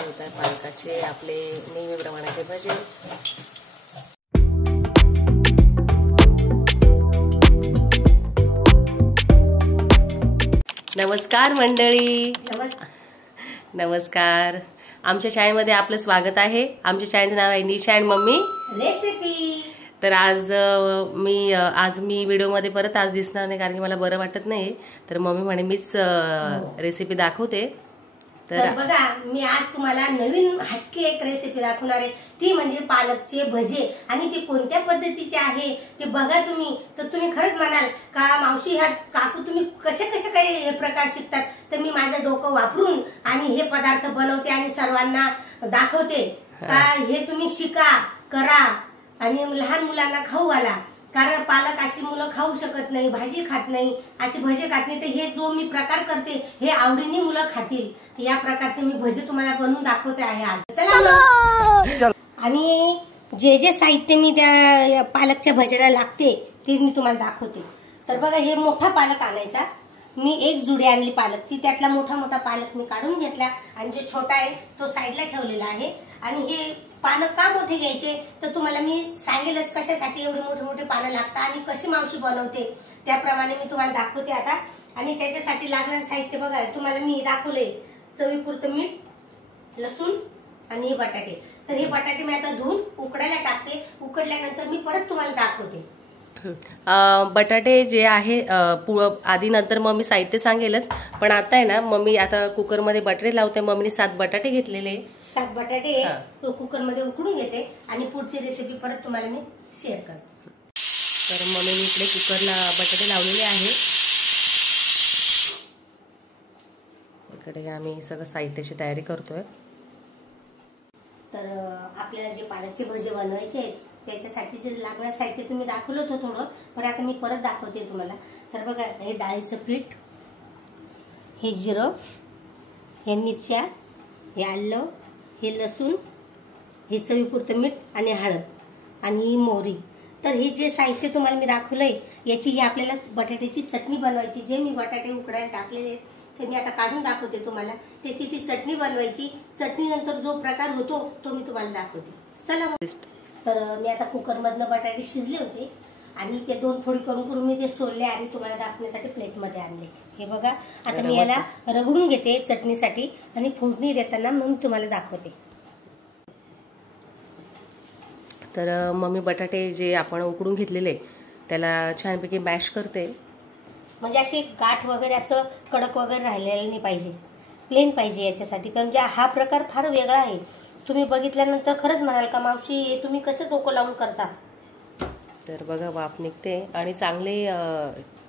इकडे होत आहे पालकाचे आपले नेहमीप्रमाणाचे भजे. नमस्कार मंडळी. नमस्कार. आमच्या चॅनलमध्ये आपलं स्वागत आहे. आमच्या चॅनलचं नाव आहे निशा अँड मम्मी रेसिपी. तर आज मी व्हिडिओमध्ये परत आज दिसणार नाही कारण की मला बरं वाटत नाही. तर मम्मी म्हणे मीच रेसिपी दाखवते. तर बघा मी आज तुम्हाला नवीन हटके एक रेसिपी दाखवणार आहे. ती म्हणजे पालकचे भजे. आणि ती कोणत्या पद्धतीचे आहे ते बघा तुम्ही. तर तुम्ही खरंच म्हणाल का मावशी ह्या काकू तुम्ही कसे कसे काही हे प्रकार शिकतात. तर मी माझं डोकं वापरून आणि हे पदार्थ बनवते आणि सर्वांना दाखवते का हे तुम्ही शिका करा आणि लहान मुलांना खाऊ घाला. कारण पालक अशी मुलं खाऊ शकत नाही, भाजी खात नाही, अशी भजे खात नाही. तर हे जो मी प्रकार करते हे आवडीने मुलं खातील. या प्रकारचे मी भजे तुम्हाला बनवून दाखवते आहे आज. चला. आणि जे जे साहित्य मी त्या पालकच्या भज्याला लागते ते मी तुम्हाला दाखवते. तर बघा हे मोठा पालक आणायचा. मी एक जुडी आणली पालकची. त्यातला मोठा मोठा पालक मी काढून घेतला आणि जो छोटा आहे तो साईडला ठेवलेला आहे. आणि हे पानं का मोठे घ्यायचे तर तुम्हाला मी सांगेलच कशासाठी एवढे मोठे मोठे पानं लागतात आणि कशी मावशी बनवते त्याप्रमाणे मी तुम्हाला दाखवते आता. आणि त्याच्यासाठी लागणारे साहित्य बघा तुम्हाला मी दाखवले. चवीपुरतं मीठ, लसूण आणि हे बटाटे. तर हे बटाटे मी आता धुवून उकडायला टाकते. उकडल्यानंतर मी परत तुम्हाला दाखवते. बटाटे जे आहे आधी नंतर मम्मी साहित्य सांगेलच. पण आता आहे ना मम्मी आता कुकरमध्ये बटाटे लावते. मम्मीने 7 बटाटे घेतलेले. 7 बटाटे कुकरमध्ये उकडून घेते आणि पुढची रेसिपी परत तुम्हाला मी शेअर करते. तर मम्मीने इकडे कुकरला बटाटे लावलेले आहे. इकडे आम्ही सगळं साहित्याची तयारी करतोय. तर आपल्याला जे पालकचे भजे बनवायचे आहेत त्याच्यासाठी जे लागणारं साहित्य तुम्ही दाखवलं होतं थोडं, पण आता मी परत दाखवते तुम्हाला. तर बघा हे डाळीचं पीठ, हे जिरं, हे मिरच्या, हे आलं, हे लसूण, हे चवीपुरतं मीठ आणि हळद आणि ही मोहरी. तर हे जे साहित्य तुम्हाला मी दाखवलंय याची ही आपल्याला बटाट्याची चटणी बनवायची. जे मी बटाटे उकडायला टाकलेले ते मी आता काढून दाखवते तुम्हाला. त्याची ती चटणी बनवायची. चटणीनंतर जो प्रकार होतो तो मी तुम्हाला दाखवते. चला. तर मी आता कुकरमधनं बटाटे शिजले होते आणि ते 2 फोडी करून मी ते सोलले आणि तुम्हाला दाखवण्यासाठी प्लेटमध्ये आणले. हे बघा आता मी याला रगडून घेते चटणीसाठी आणि फोडणी देताना मग तुम्हाला दाखवते. तर मम्मी बटाटे जे आपण उकडून घेतलेले त्याला छानपैकी मॅश करते. म्हणजे अशी गाठ वगैरे असं कडक वगैरे राहिलेलं नाही पाहिजे, प्लेन पाहिजे याच्यासाठी. कारण हा प्रकार फार वेगळा आहे. तुम्ही बघितल्यानंतर खरंच म्हणाल का मावशी तुम्ही कसं डोकं लावून करता. तर बघा वाफ निघते आणि चांगले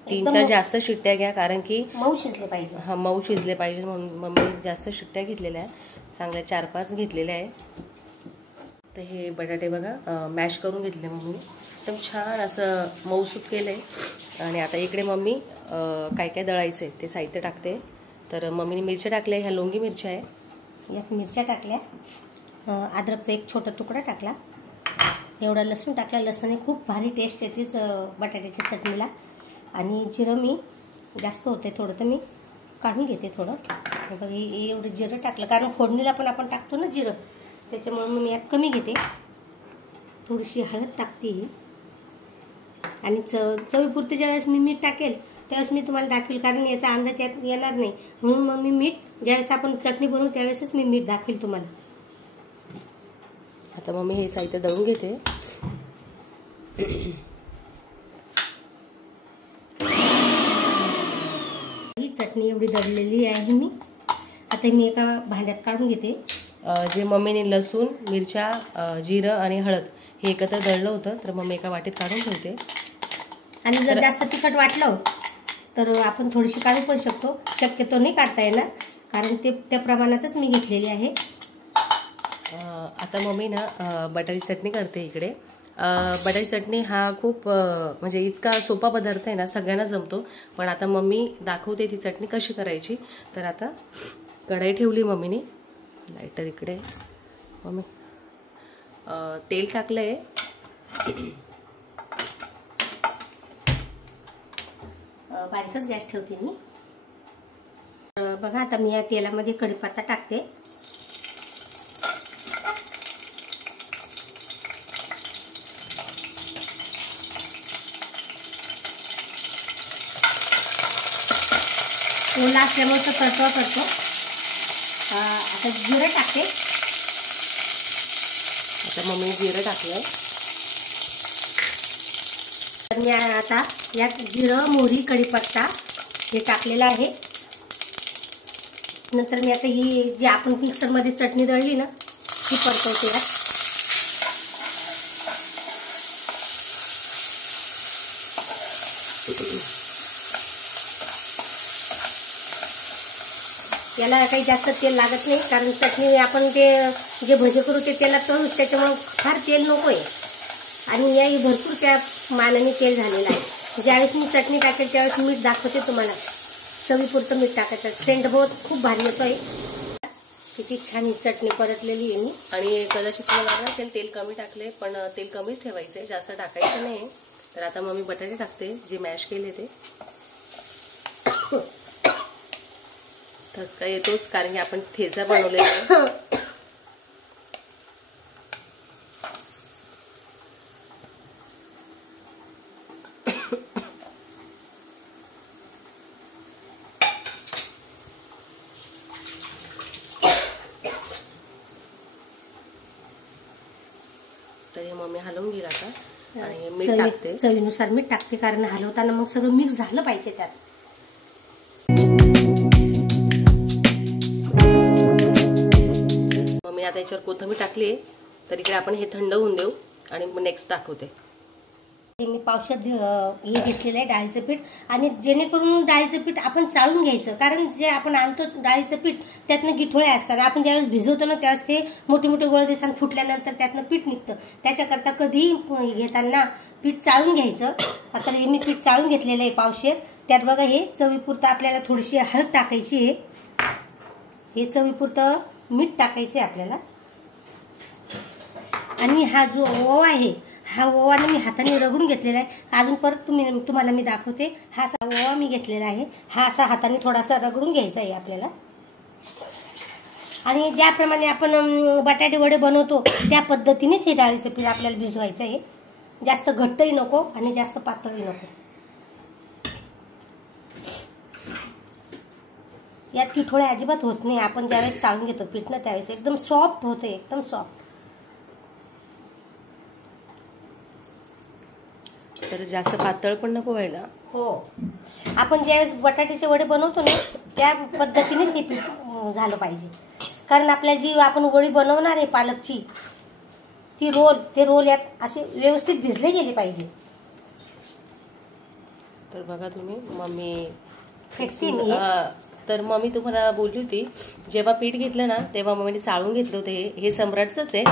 3-4 जास्त शिट्ट्या घ्या कारण की मऊ शिजले पाहिजे. हा मऊ शिजले पाहिजे म्हणून मम्मी जास्त शिट्ट्या घेतलेल्या आहे. चांगल्या 4-5 घेतलेल्या आहे. तर हे बटाटे बघा मॅश करून घेतले मम्मीने. एकदम छान असं मऊसूत केलंय. आणि आता इकडे मम्मी काय काय दळायचंय ते साहित्य टाकते. तर मम्मीने मिरच्या टाकल्या. ह्या लोंगी मिरच्या आहे. यात मिरच्या टाकल्या, अद्रकचा एक छोटा तुकडा टाकला, एवढा लसूण टाकला. लसणाने खूप भारी टेस्ट येतेच बटाट्याच्या चटणीला. आणि जिरं मी जास्त होते थोडं तर मी काढून घेते थोडं. बघा एवढं जिरं टाकलं कारण फोडणीला पण आपण टाकतो ना जिरं, त्याच्यामुळे मी यात कमी घेते. थोडीशी हळद टाकते आणि चवीपुरते ज्यावेळेस मी मीठ टाकेल त्यावेळेस मी तुम्हाला दाखवेल कारण याचा अंदाज यात येणार नाही. म्हणून मग मी मीठ ज्यावेळेस आपण चटणी बनवू त्यावेळेसच मी मीठ दाखवेल तुम्हाला. आता मग मी हे साहित्य दळून घेते. ही चटणी एवढी दळलेली आहे मी. आता मी एका भांड्यात काढून घेते. जे मम्मीने लसूण, मिरच्या, जिरं आणि हळद हे एकत्र दळलं होतं तर मम्मी एका वाटीत काढून ठेवते. आणि जर जास्त तिखट वाटलं तर आपण थोडीशी काढू पण शकतो. शक्यतो नाही काढता येणार कारण ते त्या प्रमाणातच मी घेतलेली आहे. आता मम्मी ना बटाटी चटणी करते इकडे. बटाटी चटणी हा खूप म्हणजे इतका सोपा पदार्थ आहे ना, सगळ्यांना जमतो. पण आता मम्मी दाखवते ती चटणी कशी करायची. तर आता कढई ठेवली मम्मीने. लायटर इकडे मम्मी तेल टाकलंय. बारीकच गॅस ठेवते मी. बघा आता मी या तेलामध्ये कढीपत्ता टाकते. ओला असल्यामुळे तो परतवा करतो. आता जिरं टाकते. आता मम्मी जिरं टाकलंय. तर मी आता यात जिरं, मोहरी, कढीपत्ता हे टाकलेलं आहे. नंतर मी आता ही जी आपण मिक्सरमध्ये चटणी दळली ना ती परतवते यात. याला काही जास्त तेल लागत नाही, कारण चटणी आपण ते जे भजे करू ते तेलात तळूच, त्याच्यामुळे फार तेल नको आहे. आणि याही भरपूर त्या मानाने तेल झालेलं आहे. ज्यावेळेस मी चटणी टाकेल त्यावेळेस मीठ दाखवते तुम्हाला. चवीपुरतं मीठ टाकायचं. सेंट बहुत खूप भारी येतोय. किती छान ही चटणी परतलेली आहे मी. आणि कदाचित तुम्हाला लागलं असेल तेल कमी टाकले, पण तेल कमीच ठेवायचंय, जास्त टाकायचं नाही. तर आता मम्मी बटाटे टाकते जे मॅश केले ते. ठसका येतोच कारण की आपण ठेचा बनवलेला आहे. तरी मम्मी हलवून घेईल आता आणि मीठ टाकते. चवीनुसार मीठ टाकते, कारण हलवताना मग सगळं मिक्स झालं पाहिजे त्यात. मम्मी आता याच्यावर कोथिंबीर टाकली. तर इकडे आपण हे थंड होऊन देऊ आणि नेक्स्ट दाखवते. मी पावसात हे घेतलेलं आहे डाळीचं पीठ. आणि जेणेकरून डाळीचं पीठ आपण चाळून घ्यायचं, कारण जे आपण आणतो डाळीचं पीठ त्यातनं गिठोळे असतात. आपण ज्यावेळेस भिजवतो ना त्यावेळेस ते मोठे मोठे गोळे दिसतात, फुटल्यानंतर त्यातनं पीठ निघतं. त्याच्याकरता कधी घेताना पीठ चाळून घ्यायचं. आता हे मी पीठ चाळून घेतलेलं आहे पावशेर. त्यात बघा हे चवीपुरतं आपल्याला थोडीशी हळद टाकायची आहे. हे चवीपुरतं मीठ टाकायचं आहे आपल्याला. आणि हा जो ओवा आहे हा ओवाने मी हाताने रगडून घेतलेला आहे. अजून परत तुम्हाला मी दाखवते. हा असा ओवा मी घेतलेला आहे. हा असा हाताने थोडासा रगडून घ्यायचा आहे आपल्याला. आणि ज्याप्रमाणे आपण बटाटे वडे बनवतो त्या पद्धतीनेच हे डाळीचं पीठ आपल्याला भिजवायचं आहे. जास्त घट्टही नको आणि जास्त पातळही नको. यात किठोळे अजिबात होत नाही. आपण ज्यावेळेस चाळून घेतो पीठ ना त्यावेळेस एकदम सॉफ्ट होते, एकदम सॉफ्ट. तर जास्त पातळ पण नको व्हायला. हो, आपण ज्यावेळेस बटाट्याचे वडे बनवतो ना त्या पद्धतीनेच हे पीठ झालं पाहिजे. कारण आपल्या जी आपण वडी बनवणार आहे पालकची ते रोल यात असे व्यवस्थित भिजले गेले पाहिजे. तर बघा तुम्ही मम्मी फेटते. तर मम्मी तुम्हाला बोलली होती जेव्हा पीठ घेतलं ना तेव्हा मम्मीने चाळून घेतलं होतं. हे सम्राटचंच आहे,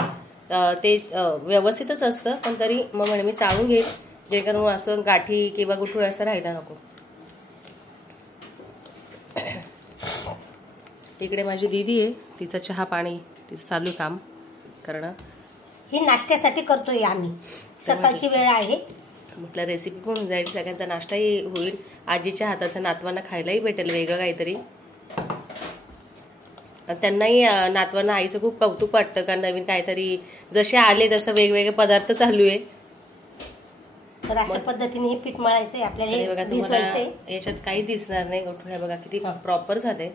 ते व्यवस्थितच असतं, पण तरी मग म्हणे मी चाळून घेईल जेणेकरून असं गाठी किंवा गुठुळ असं राहायला नको. इकडे माझी दीदी आहे, तिचं चहा पाणी तिचं चालू काम करणं. ही नाश्त्यासाठी करतोय आम्ही. सकाळची वेळ आहे. म्हटलं रेसिपी पण होऊन जाईल, सगळ्यांचा नाश्ताही होईल, आजीच्या हाताचा नातवांना खायलाही भेटेल वेगळं काहीतरी. त्यांनाही नातवांना आईचं खूप कौतुक वाटतं का नवीन काहीतरी जसे आले तसं वेगवेगळे पदार्थ चालू आहे. तर अशा पद्धतीने हे पीठ मळायचंय आपल्याला. बघा तुम्हाला याच्यात काही दिसणार नाही गोठुळ्या, बघा किती प्रॉपर झाले.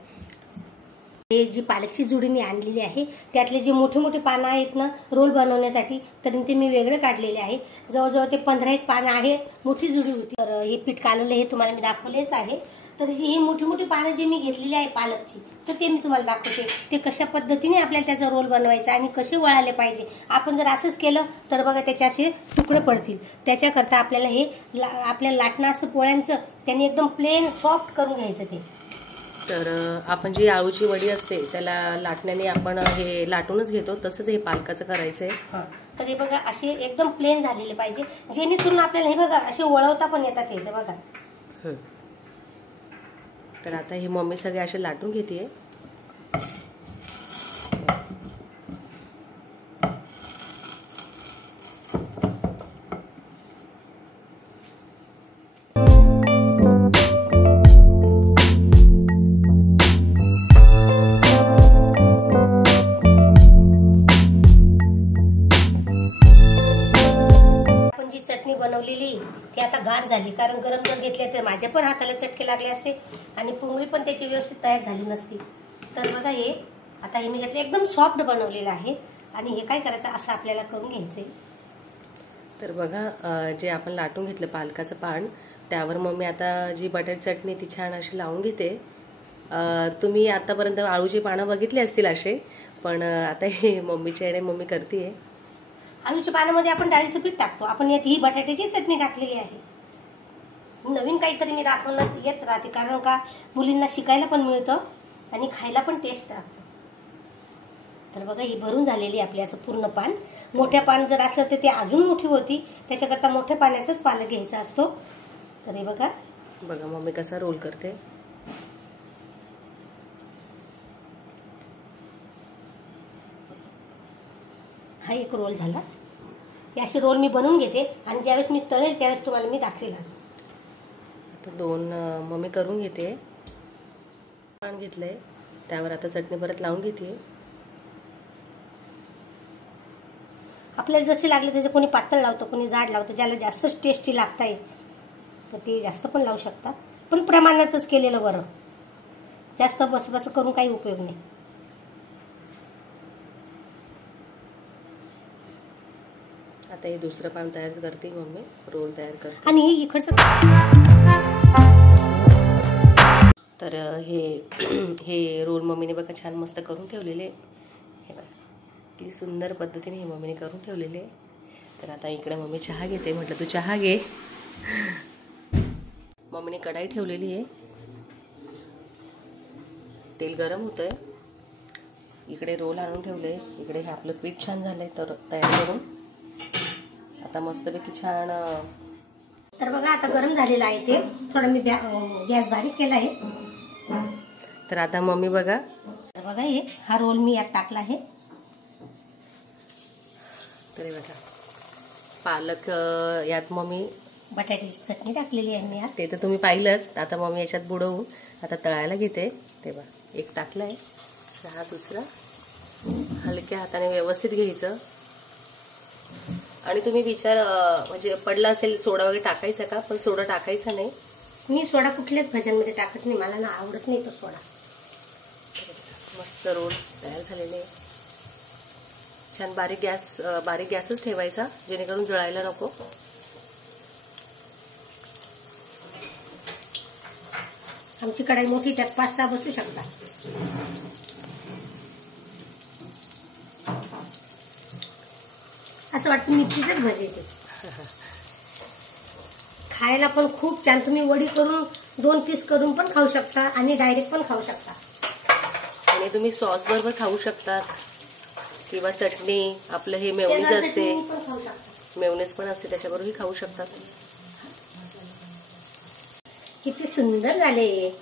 हे जी पालकची जुडी मी आणलेली आहे त्यातले जे मोठे मोठे पानं आहेत ना रोल बनवण्यासाठी, तर ते मी वेगळे काढलेले आहे. जवळजवळ ते 15 पानं आहेत. मोठी जुडी होती. तर हे पीठ कालवलं हे तुम्हाला मी दाखवलेच आहे. तर जी ही मोठी मोठी पानं जे मी घेतलेली आहे पालकची, तर ते मी तुम्हाला दाखवते ते कशा पद्धतीने आपल्याला त्याचा रोल बनवायचा आणि कसे वळाले पाहिजे. आपण जर असंच केलं तर बघा त्याचे असे तुकडे पडतील. त्याच्याकरता आपल्याला हे आपल्याला लाटणं असतं पोळ्यांचं, त्यांनी एकदम प्लेन सॉफ्ट करून घ्यायचं ते. तर आपण जी आळूची वडी असते त्याला लाटण्याने आपण हे लाटूनच घेतो, तसंच हे पालकाचं करायचंय. तर हे बघा असे एकदम प्लेन झालेले पाहिजे, जेणेकरून आपल्याला हे बघा असे वळवता पण येतात. हे बघा. तर आता हे मम्मी सगळे असे लाटून घेते. बनवलेली ती आता गार झाली, कारण गरम जर घेतले तर माझ्या पण हाताला चटके लागले असते आणि पोंगळी पण त्याची व्यवस्थित तयार झाली नसती. तर बघा हे आता हे मी घेतले, एकदम सॉफ्ट बनवलेलं आहे आणि हे काय करायचं असं आपल्याला करून घ्यायचंय. तर बघा जे आपण लाटून घेतलं पालकाचं पान, त्यावर मम्मी आता जी बटाटी चटणी ती छान अशी लावून घेते. तुम्ही आतापर्यंत आळूची पानं बघितली असतील असे, पण आता हे मम्मीच्या याने मम्मी करते. आलूच्या पानामध्ये आपण डाळीचं पीठ टाकतो, आपण यात ही बटाट्याची चटणी टाकलेली आहे. नवीन काहीतरी मी दाखवण्यात येत राहते, कारण का मुलींना शिकायला पण मिळतं आणि खायला पण टेस्ट लागतं. तर बघा ही भरून झालेली आपली असं पूर्ण पान. मोठ्या पान जर असलं तर ते अजून मोठी होती, त्याच्याकरता मोठ्या पाण्याचाच पालक घ्यायचा असतो. तर हे बघा बघा मम्मी कसा रोल करते. हा एक रोल झाला. हे असे रोल मी बनवून घेते आणि ज्यावेळेस मी तळेल त्यावेळेस तुम्हाला मी दाखवेल. आता 2 मम्मी करून घेते. पान घेतलंय त्यावर आता चटणी परत लावून घेते. आपल्याला जसे लागले त्याचे कोणी पातळ लावतं, कोणी जाड लावतं. ज्याला जास्तच टेस्टी लागताय तर ते जास्त पण लावू शकता, पण प्रमाणातच केलेलं बरं. जास्त बस करून काही उपयोग नाही. आता हे दुसरं पान तयार करते मम्मी, रोल तयार करते. आणि हे इकडचं तर हे रोल मम्मीने बघा छान मस्त करून ठेवलेले. हे बघा किती सुंदर पद्धतीने हे मम्मीने करून ठेवलेले. तर आता इकडे मम्मी चहा घेते. म्हटलं तू चहा घे. मम्मीने कढाई ठेवलेली आहे, तेल गरम होतंय. इकडे रोल आणून ठेवले. इकडे हे आपलं पीठ छान झालंय तर तयार करून आता मस्तपैकी छान. तर बघा आता गरम झालेलं आहे ते. थोडं मी गॅस बारीक केला आहे. तर आता मम्मी बघा, तर बघा हे हा रोल मी यात टाकला आहे. तर बघा पालक यात मम्मी बटाट्याची चटणी टाकलेली आहे मी यात. ते तर तुम्ही पाहिलंच. आता मम्मी याच्यात बुडवून आता तळायला घेते. तेव्हा एक टाकलाय, हा दुसरा हलक्या हाताने व्यवस्थित घ्यायचं. आणि तुम्ही म्हणजे पडला असेल सोडा वगैरे टाकायचा का, पण सोडा टाकायचा नाही. मी सोडा कुठल्याच भाज्यांमध्ये टाकत नाही, मला ना आवडत नाही तो सोडा. मस्त रोल तयार झालेले. छान बारीक गॅसच ठेवायचा जेणेकरून जळायला नको. आमची कढाई मोठी, त्यात 5-6 बसू शकतात. असं वाटतं मिरचीचंच भजी येते. खायला पण खूप छान. तुम्ही वडी करून 2 पीस करून पण खाऊ शकता आणि डायरेक्ट पण खाऊ शकता. आणि तुम्ही सॉस बरोबर खाऊ शकता किंवा चटणी, आपलं हे मेयोनीज असते, मेयोनीज पण असते त्याच्याबरोबरही खाऊ शकतात. किती सुंदर झाले.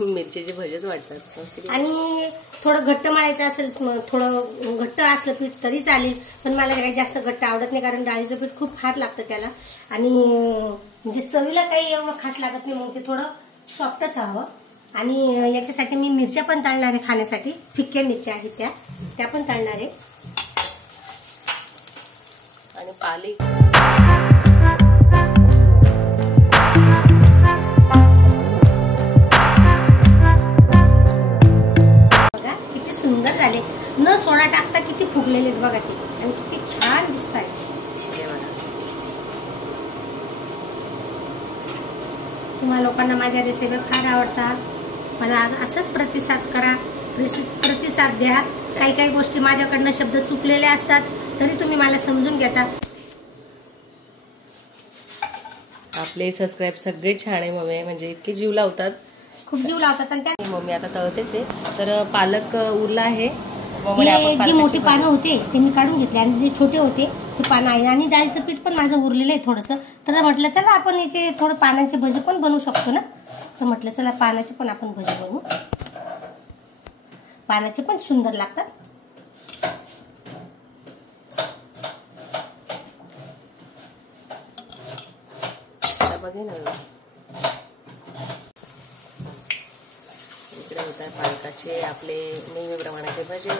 मिरचीचे भजेच वाटतात. आणि थोडं घट्ट मळायचं असेल, थोडं घट्ट असलं पीठ तरी चालेल, पण मला काही जास्त घट्ट आवडत नाही, कारण डाळीचं पीठ खूप खार लागतं त्याला आणि म्हणजे चवीला काही एवढं खास लागत नाही. मग ते थोडं सॉफ्टच हवं. आणि याच्यासाठी मी मिरच्या पण तळणार आहे खाण्यासाठी. फिक्क्या मिरच्या आहेत त्या पण तळणार आहे. आणि पालक बघा किती सुंदर झाले. न सोडा टाकता किती फुगलेले बघा ते, आणि किती छान दिसत आहे. तुम्हा लोकांना माझ्या रेसिपी फार आवडतात. मला असंच प्रतिसाद करा, प्रतिसाद द्या. काही काही गोष्टी माझ्याकडनं शब्द चुकलेले असतात तरी तुम्ही मला समजून घेता. आपले सबस्क्राईब सगळे छान आहे मम्मी, म्हणजे इतके जीव लावतात, खूप जीव लावतात. आणि त्या मम्मी आता तळतेच आहे. तर पालक उरला आहे. जी मोठी पानं होते ते मी काढून घेतले आणि जे छोटे होते ते पानं आहे. आणि डाळीचं पीठ पण माझं उरलेलं आहे थोडंसं. तर म्हटलं चला आपण याचे थोडं पानांचे भजी पण बनवू शकतो ना. तर म्हटलं चला पानाचे पण आपण भजी बनवू. पानाचे पण सुंदर लागतात. बघे ना पालकाचे आपले नेहमीप्रमाणाचे भजे.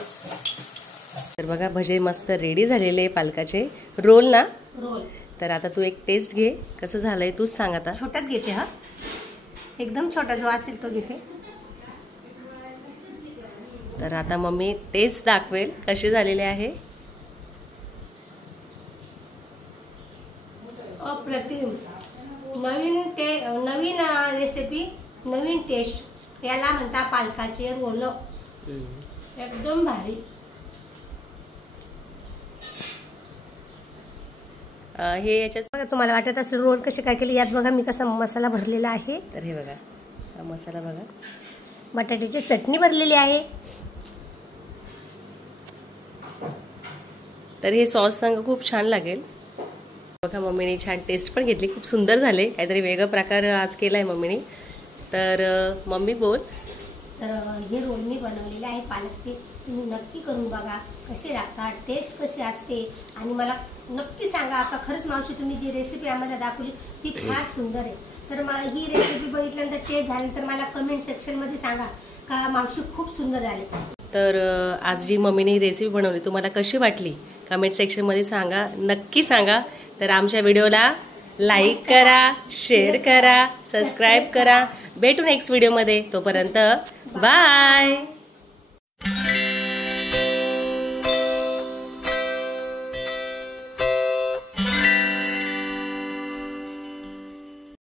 तर बघा भजे मस्त रेडी झालेले पालकाचे. रोल ना? रोल. तर आता तू एक टेस्ट घे, कसं झालंय तूच सांग आता. छोटाच घेते हा, एकदम छोटा जो असेल तो घेते. तर आता मम्मी टेस्ट दाखवेल कशी झालेले आहे. अप्रतिम. नवीन रेसिपी, नवीन टेस्ट, याला म्हणता पालकाचे रोल. एकदम भारी. हे याच्यात बघा तुम्हाला वाटत असेल रोल कसे काय केले, यात बघा मी कसा मसाला भरलेला आहे. तर हे बघा हा मसाला बघा. बटाट्याची चटणी भरलेली आहे. तर हे सॉस संग खूप छान लागेल. बघा मम्मीने छान टेस्ट पण घेतली, खूप सुंदर झाले. काहीतरी वेगळा प्रकार आज केलाय मम्मीने. तर मम्मी बोल. तर हे रोल मी बनवलेले आहे पालकचे. तुम्ही नक्की करून बघा कसे लागतात, टेस्ट कशी असते, आणि मला नक्की सांगा. आता खरंच मावशी तुम्ही जी रेसिपी आम्हाला दाखवली ती फार सुंदर आहे. तर ही रेसिपी बघितल्यानंतर टेस्ट झाली तर मला कमेंट सेक्शनमध्ये सांगा का मावशी खूप सुंदर झाले. तर आज जी मम्मीने ही रेसिपी बनवली तुम्हाला कशी वाटली कमेंट सेक्शनमध्ये सांगा, नक्की सांगा. तर आमच्या व्हिडिओला लाईक करा, शेअर करा, सबस्क्राईब करा. भेटू नेक्स्ट व्हिडिओमध्ये. तोपर्यंत बाय.